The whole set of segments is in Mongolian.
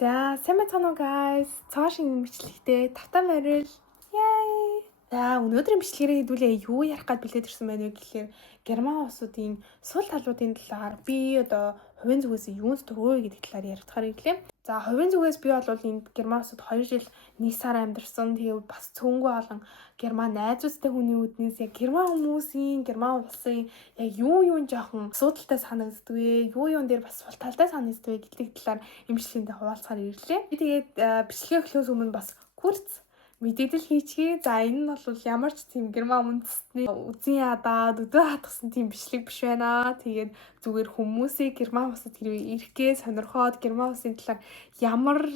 За, сайн байна уу guys? Цаашин бичлэгтээ тавтан морил. Yay! За, өнөөдрийн бичлэгээр хэдүүлээ юу ярих гээд бэлдээд ирсэн байна вэ гэхээр Герман улсуудын сул талуудын талаар би одоо хувийн зүгээс юунд дургүй гэдэг талаар яригдахаар ирлээ. За, хувийн зүгээс би бол энд Герман улсад 2 жил 1 сар амьдарсан. Тэгээ бас цөөнгөө олон Герман найзуудтай хүний үднээс яг Герман хүмүүсийн, Герман улсын яг юу жоохон асуудалтай санагддаг вэ? Юун дээр бас сул талтай санагддаг вэ гэдэг талаар эмчилгээндээ хуваалцахаар ирлээ. Би тэгээд бичлэгээ эхлэхээс өмнө бас курц мэдээлэл хийчихье. За энэ нь бол ямар ч тийм Герман үндэстний үзэн ядаад өдөө хатгсан тийм бичлэг биш байна. Тэгээд зүгээр хүмүүсийг Герман улсад хэрвээ ирэхгээ сонирхоод Герман улсын талаар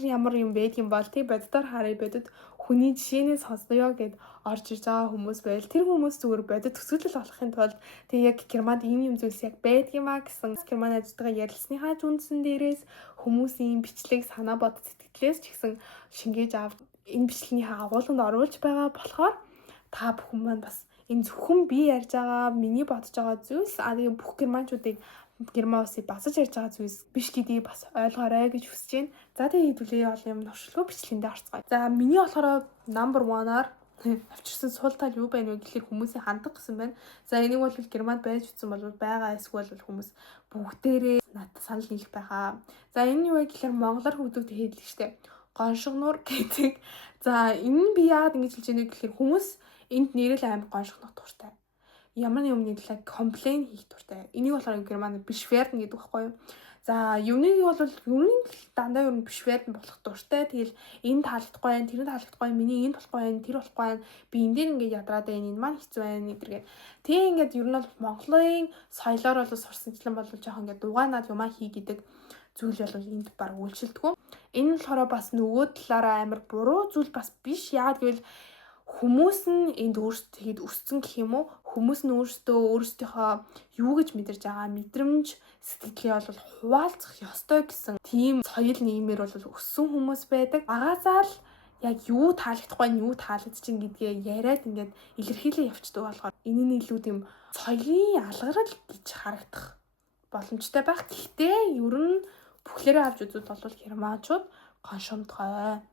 ямар юм байдгийн бол тий боддоор харъя бодод хүний жишээний сонсноо гэд орж иж байгаа хүмүүс байл. Тэр хүмүүс зүгээр бодод төсөөлөл олохын тулд тэг яг Германд ийм зүйлс яг байдгиймаа гэсэн Герман найзтайгаа ярилцсныхаа үндсэн дээрээс хүмүүсийн бичлэг санаа бод сэтгэлээс ч гэсэн шингээж авч энэ бичлэгийн агуулганд оруулж байгаа болохоор та бүхэн маань бас энэ зөвхөн би ярьж байгаа миний бодож байгаа зүйлс тэгээ бүх германчуудыг Герман улсыг базаж ярьж байгаа зүйлс биш гэдгийг бас ойлгоорой гэж хүсэж байна. За тэгээ хэдүүлээ олон юм новшлоо бичлэгэндээ орцгоё. За миний болохоор number 1-аар авчирсан сул тал юу байна вэ гэхээр хүмүүсийн хандлага гэсэн байна. За энийг бол Германд байж утсан бол байгаа эсвэл хүмүүс бүгдээрээ надад санал нийлэх байгаа. За энэ юу вэ гэхээр монголоор хөгдөгд хэлдэг штеп. Гоншигнуур гэдэг. За энэ нь би яагаад ингэж хэлж байгааг гэхээр хүмүүс энд нэрэл амар гоншигнох дуртай. Ямар юмны талаар комплейн хийх дуртай. Энийг болохоор Германд бишверден гэдэг байхгүй юу? За юмныг бол дандаа ер нь бишверден болох дуртай. Тэгэл энэ таалагдахгүй байх, тэр таалагдахгүй байх, миний энэ болохгүй байх, тэр болохгүй байх. Би энэ дээр ингээд ядраад байна, энэ маань хэцүү байна гэдэргээд. Тэг ингээд ер нь бол Монголын соёлоор бол сурсанчлан бол жоохон ингээд дугаанаад юмаа хий гэдэг зүйл бол энд баг үйлчилдэггүй. Энэ нь болохоор бас нөгөө талаараа амар буруу зүйл бас биш. Яагаад гэвэл хүмүүс нь энд өөрсдөө тэгэд өссөн гэх юм уу? Хүмүүс нь өөрсдийнхөө юу гэж мэдэрж байгаа мэдрэмж сэтгэлээ бол хуваалцах ёстой гэсэн тийм соёл нийгмээр бол өссөн хүмүүс байдаг. Багасаа л яг юу таалагдахгүй, юу таалагдчихин гэдгээ яриад ингээд илэрхийлээ явцдаг болохоор энэ нь илүү тийм соёлын алгарал гэж харагдах боломжтой байх. Гэхдээ ер нь бүхлээрээ авч үзвэл бол германчууд гоншомтгой.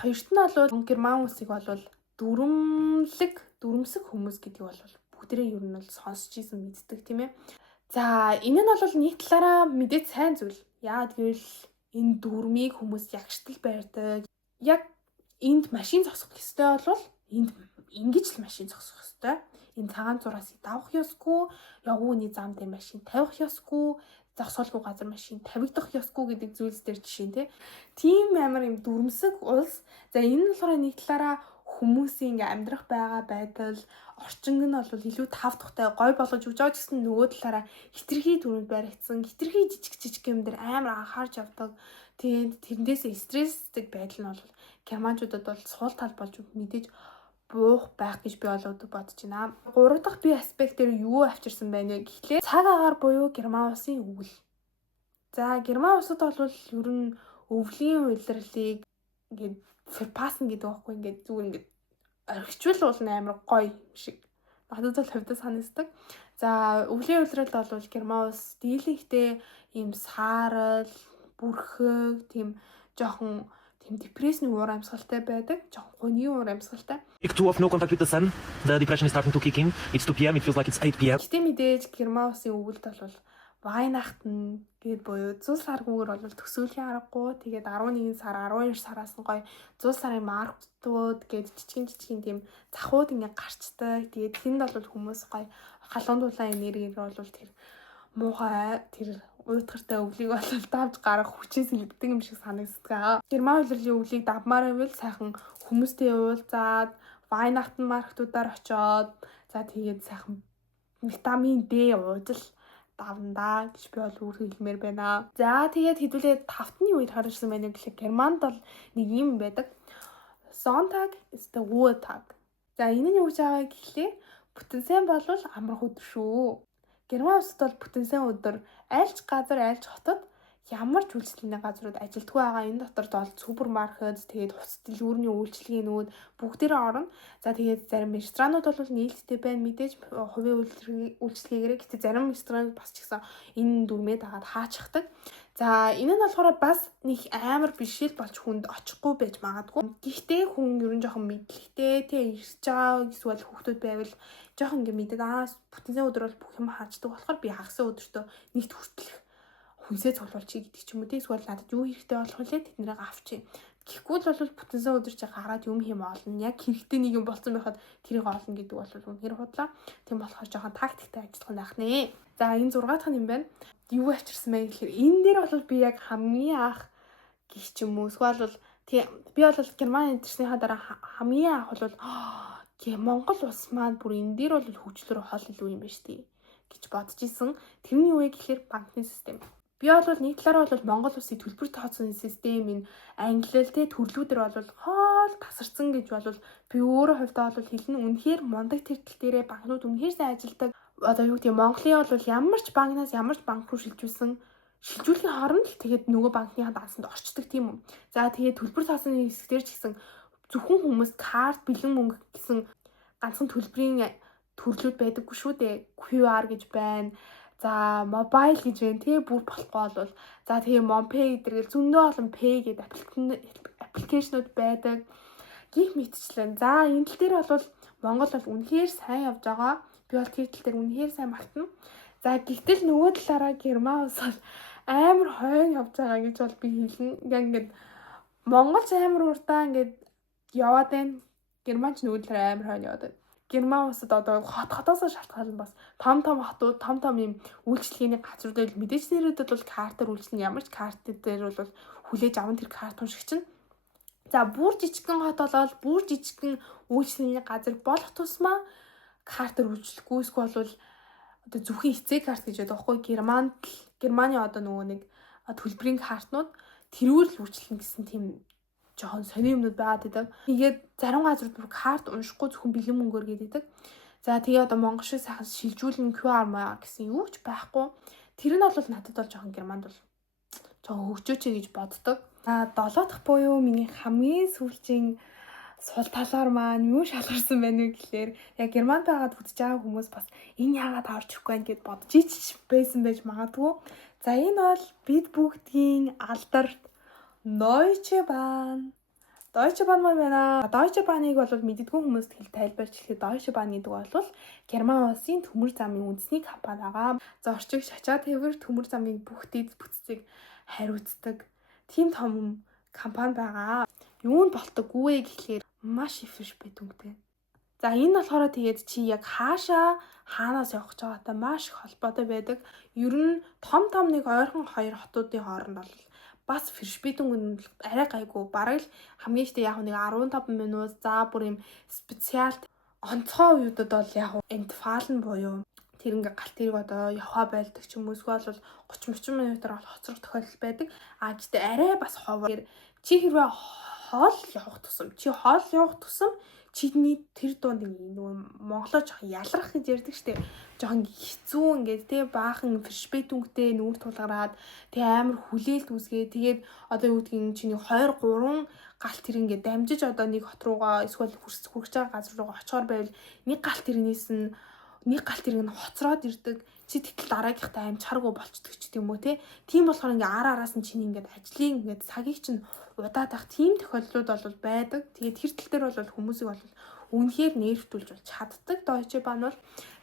Хоёрт нь бол Герман хүмүүсийг бол дүрмсэг хүмүүс гэдэг бол бүгдээ ер нь бол сонсч ийсэн мэддэг тийм ээ. За энэ нь бол нэг талаараа мэдээд сайн зүйл. Яагаад гэвэл энэ дүрмийг хүмүүс ягштал байрдаг. Яг энд машин зогсох ёстой бол энд ингэж л машин зогсох ёстой. Энэ цагаан зураас давах ёсгүй, явгууны зам дээр машин тавих ёсгүй, зогсоолгүй газар машин тавигдах ёсгүй гэдэг зүйлс дээр жишээ нь тийм амар юм дүрмсэг улс. За энэ нь болохоор нэг талаараа хүмүүсийн ингээм амьдрах байгаа байдал, орчинг нь бол илүү тав тухтай гой болгож өгч байгаа гэсэн нөгөө талаараа хитрхи дүрмд баригдсан, хитрхи жижиг юм дээр амар анхаарч явдаг. Тэгээд тэрнээсээ стресстэй байдал нь бол германчуудад бол сул тал болж мэдээж буух байх гэж би бодож байна. 3 дахь би аспектээр юу авчирсан байна вэ гэхлээр цаг агаар буюу Герман улсын өвөл. За Герман улсад бол ер нь өвлийн улирлыг ингээд ферпасн гэдэг байхгүй ингээд зүгээр ингээд орхичвал бол амар гоё шиг. Надад бол хөвдө санагддаг. За өвлийн улирал бол Герман улс дийлэнхтэй ийм саарал, бүрхэг, тийм жоохон депрессийн уур амьсгалтай байдаг. Жоохон гонийн уур амьсгалтай. Too of no contact with the sun. The depression is starting to kick in. It's 2 p.m. It feels like it's 8 p.m. Гэтэ мэдээж Герман улсын өвөлд бол Weihnachten гэд буюу 100 саргүйгээр бол төсөөлхийн аргагүй. Тэгээд 11 сар, 12 сараас нь гоё 100 сарын маркетууд гээд жижигэн тийм захууд ингээ гарчдаг. Тэгээд тэнд бол хүмүүс гоё халуун дулаан энергээр бол тэр муухай тэр уйтгартай өвлийг бол давж гарах хүчээс илэрдэг юм шиг санагддаг. Герман улирлын өвлийг давмаар байвал сайхан хүмүүстэй уулзаад Weihnachten маркетуудаар очоод за тэгээд сайхан витамин D уудал давндаа гэж би бол өөрөө хэлмээр байна. За тэгээд хэдүүлээ тавтны үед харсан байна гэхэл Германд бол нэг юм байдаг. Sonntag ist der Ruhetag. За энэ нь юу гэж байгаа гэхлээр бүтэн сайн болвол амрах өдөр шүү. Герман улсад бол бүтэн сайн өдөр айлч газар айлч хотод ямар ч үйлчлэлийн газрууд ажилтгүй байгаа. Энэ дотор бол супермаркет, тэгээд хувцас дэлгүүрний үйлчлэгээнүүд бүгдээрээ орно. За тэгээд зарим ресторанууд бол нээлттэй байна. Мэдээж хувийн үйлчлэгээр. Гэхдээ зарим ресторанууд бас ч гэсэн энэ дүрмээ дагаад хаачдаг. За энэ нь болохоор бас нэг амар бишэл болж хүнд очихгүй байж магадгүй. Гэхдээ хүн ер нь жоохон мэдлэгтэй тий ирж байгаа эсвэл хүүхдүүд байвал жоохон ингэ мэдээд бүтэнсээ өдөр бол бүх юм хааждаг болохоор би хагасаа өдөртөө нэгт хүртэлх хүнсээ цуглуулчих гэдэг ч юм уу тий эсвэл надад юу хэрэгтэй болох вэ тэднийг авчи. Гэхгүй л бол бүтэнсээ өдөрч гараад юм хэм олно. Яг хэрэгтэй нэг юм болсон байхад тэрийг олно гэдэг бол үнэхээр худлаа. Тийм болохоор жоохон тактиктэй ажиллах нь байх нэ. За энэ 6 дахь нь юм байна. Юу авчирсан бэ гэхээр энэ дээр бол би яг хамгийн анх гих ч юм уу эсвэл бол би бол Герман интерснийхаа дараа хамгийн анх бол Монгол улс маань бүр энэ дээр бол хөгжлөөр хол илүү юм байна шүү дээ гэж бодож исэн. Тэрний юу вэ гэхээр банкны систем. Би бол нэг талаараа бол Монгол улсын төлбөр тооцооны систем энэ англиэл те төрлүүдэр бол хоол тасарсан гэж бол би өөрөө хувьдаа бол хэлнэ үнэхээр мундаг тэртэл дээрээ банкнууд үнэхээр сайн ажилдаг. Одоо юу гэдэг Монголын бол ямар ч банкнаас ямар ч банк руу шилжүүлэхийн хооронд л тэгээд нөгөө банкныхаа даасанд орчдөг тийм үү. За тэгээд төлбөр тооцооны хэсгээр ч гэсэн зөвхөн хүмүүс карт, бэлэн мөнгө гэсэн ганцхан төлбөрийн төрлүүд байдаггүй шүү дээ. QR гэж байна. За мобайл гэж байна тий бүр болохгүй бол за тэгээ Monpay гэдэг зөндөө олон pay гэдэг аппликейшнуд байдаг. Гих мэтчлэн. За энэ тал дээр бол Монгол бол үнэхээр сайн явж байгаа. Би бол тэр тал дээр үнэхээр сайн мартна. За гэтэл нөгөө талаараа Герман улс бол амар хойно явж байгаа гэж бол би хэлнэ. Ингээд Монгол амар уртаа ингээд яваад байна. Германч нөгөө талаараа амар хойно яваад байна. Герман улсад одоо хотоос шалтгаалan бас том хотууд том юм үйлчлэгээний газруудад мэдээж нэрүүдэд бол картаар үйлчлэн ямар ч карт дээр бол хүлээж аван тэр карт уншиг чинь. За бүр жижигхэн хот болоод бүр жижигхэн үйлчлэгээний газар болох тусмаа картаар үйлчлэхгүй эсвэл бол одоо зөвхөн эцэг карт гэж байдаг байхгүй Германы одоо нөгөө нэг төлбөрийн картнууд тэрүүр л үйлчлэн гэсэн тийм жоохон сони юмнууд байгаад байдаг. Тэгээд зарим газрууд бүр карт уншихгүй зөвхөн бэлэн мөнгөөр гэдэг. За тэгээ одоо Монгол шиг сайхан шилжүүлэн QR маа гэсэн юу ч байхгүй. Тэр нь бол надад бол жоохон Германд бол жоохон хөгжөөч гэж боддог. За 7 дахь буюу миний хамгийн сүүлчийн сул талаар маань юу шалгарсан байна вэ гэхээр яг Германд байгаад үзэж байгаа хүмүүс бас энэ яагаад орж ирэхгүй байх гэд бодож ич байсан байж магадгүй. За энэ бол бид бүгдийн алдарт Deutsche Bahn. Deutsche Bahn маань байна. Deutsche Bahn-ыг бол мэддэггүй хүмүүст хэл тайлбарч хэлэхэд Deutsche Bahn гэдэг бол Герман улсын төмөр замын үндэсний компани байгаа. За орчиг шачаа тээвэр төмөр замын бүх дэд бүтцийг хариуцдаг тийм том компани байгаа. Юунд болтоггүй вэ гэхлээр маш их фриш байдгүй. За энэ болохоор тэгээд чи яг хаанаас явах гэж байгаатай маш их холбоотой байдаг. Ер нь том нэг ойрхон хоёр хотуудын хооронд бол бас фриш бэдэн арай гайгүй бараг л хамгийн ихтэй яг нэг 15 минут за бүр юм специал онцгой үеудэд бол яг энтфалн буюу тэр ингээ галт тэрэг одоо яваа байлдаг ч юм уу эсвэл бол 30 минутаар бол хоцрох тохиолдол байдаг. Гэхдээ арай бас ховор чи хэрвээ хоол явах тусам чиний тэр дунд нөгөө монголоо жоохон ялрах гэж ярьдаг штеп. Жоохон хэцүү ингээд тий баахан фришбэтүнгтэй нүүр тулгараад тий амар хүлээлт үүсгээ. Тэгээд одоо юу гэдгийг чиний 2 3 галт тэр ингээд дамжиж одоо нэг хот руугаа эсвэл хүрч байгаа газар руугаа очихоор байвал нэг галт тэрэг нь хоцроод ирдэг. Чи тэгтэл дараагийнхтай амчааргүй болчдөг ч гэдэм үү те. Тийм болохоор ингээ араас нь чиний ингээд ажлын ингээд цагийг чинь удаад ах тийм тохиолдлууд бол байдаг. Тэгээд тэр тал дээр бол хүмүүсийг бол үнэхээр нервтүүлж бол чаддаг Deutsche Bahn бол.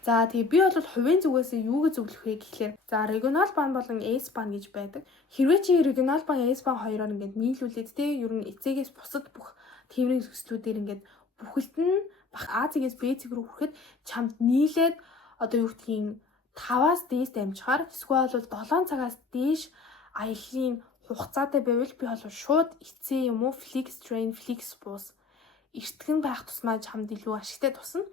За тэгээ би бол хувийн зүгээсээ юуг зөвлөх вэ гэхлээр за регионал бан болон S-Bahn гэж байдаг. Хэрвээ чи регионал бан S-Bahn хоёроор ингээд нийлүүлээд те ер нь эцэгээс бусад бүх тээврийн зөвслүүдээр ингээд бүхэлд нь бах А-цэгээс Б-цэг рүү хүрэхэд чамд нийлээд одоо юу гэдгийг 5-аас дээш дамжихаар эсвэл бол 7 цагаас дээш аяллаа хугацаатай байвал би бол шууд эцээ юм уу Flix train, Flix bus эртгэн байх тусмаа чамд илүү ашигтай тусна.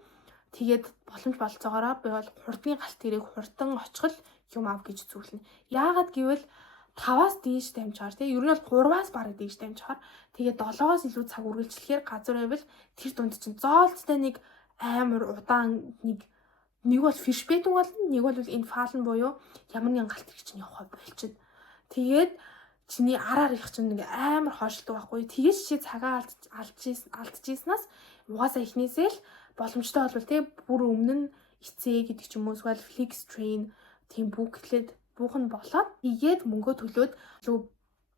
Тэгээд боломж болцоогоороо би бол хурдны галт тэрэг хурдан очихл юм ав гэж зөвлөнө. Яагаад гэвэл 5-аас дээш дамжихаар тийм ер нь бол 3-аас бараг дээш дамжихаар тэгээд 7-оос илүү цаг үргэлжлэхээр газар байвал тэр дунд чинь зоолцтой нэг амар удаан нэг бол фишбэтэн болно, нэг бол энэ фалн буюу ямар нэгэн галт хэрэг чинь явах болчихно. Тэгээд чиний араар их чинь ингээ амар хоошлдог байхгүй. Тэгээд чи цагаа алдчихснаас угаасаа ихнээсээ л боломжтой болвол тий бүр өмнө нь эцээ гэдэг ч юм уу эсвэл Flix train тийм бүклэд буухан болоод тэгээд мөнгөө төлөөд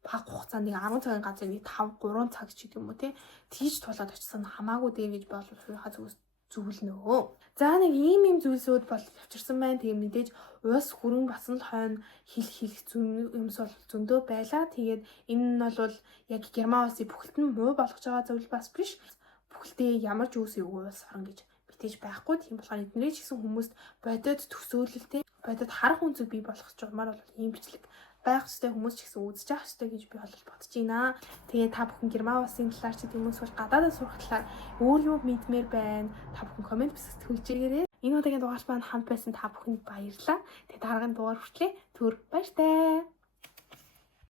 баг хугацаанд нэг 10 цагийн газар нэг 5 3 цаг ч гэдэг юм уу тий. Тийж тулаад очсон хамаагүй дээр гэж бол хувийнхаа зөвлөнөө. За нэг ийм зүйлсүүд бол авчирсан байна. Тэгээ мэдээж уус хүрэн басан л хойно хийх юмс бол зөндөө байлаа. Тэгээд энэ нь бол яг Герман улсын бүхэлд нь муу болгож байгаа зүйл бас биш. Бүхэлдээ ямар ч үс уус орно гэж битэж байхгүй. Тийм болохоор эднэрээ ч гэсэн хүмүүст бодит төсөөлөлтэй бодит харах үнцэг бий болгох журмаар бол ийм бичлэг байх ёстой, хүмүүс ч гэсэн үзэж явах ёстой гэж би бол бодож байна. Тэгээ та бүхэн Герман улсын талаар ч юм уу эсвэл гадаадд сурах талаар өөр юм мэдмээр байна. Та бүхэн комент бичиж хүлжээгээрэй. Энэ удаагийн дугаарт маань хамт байсан та бүхэнд баярлалаа. Тэгээ дараагийн дугаар хүртлээ түр баяртай.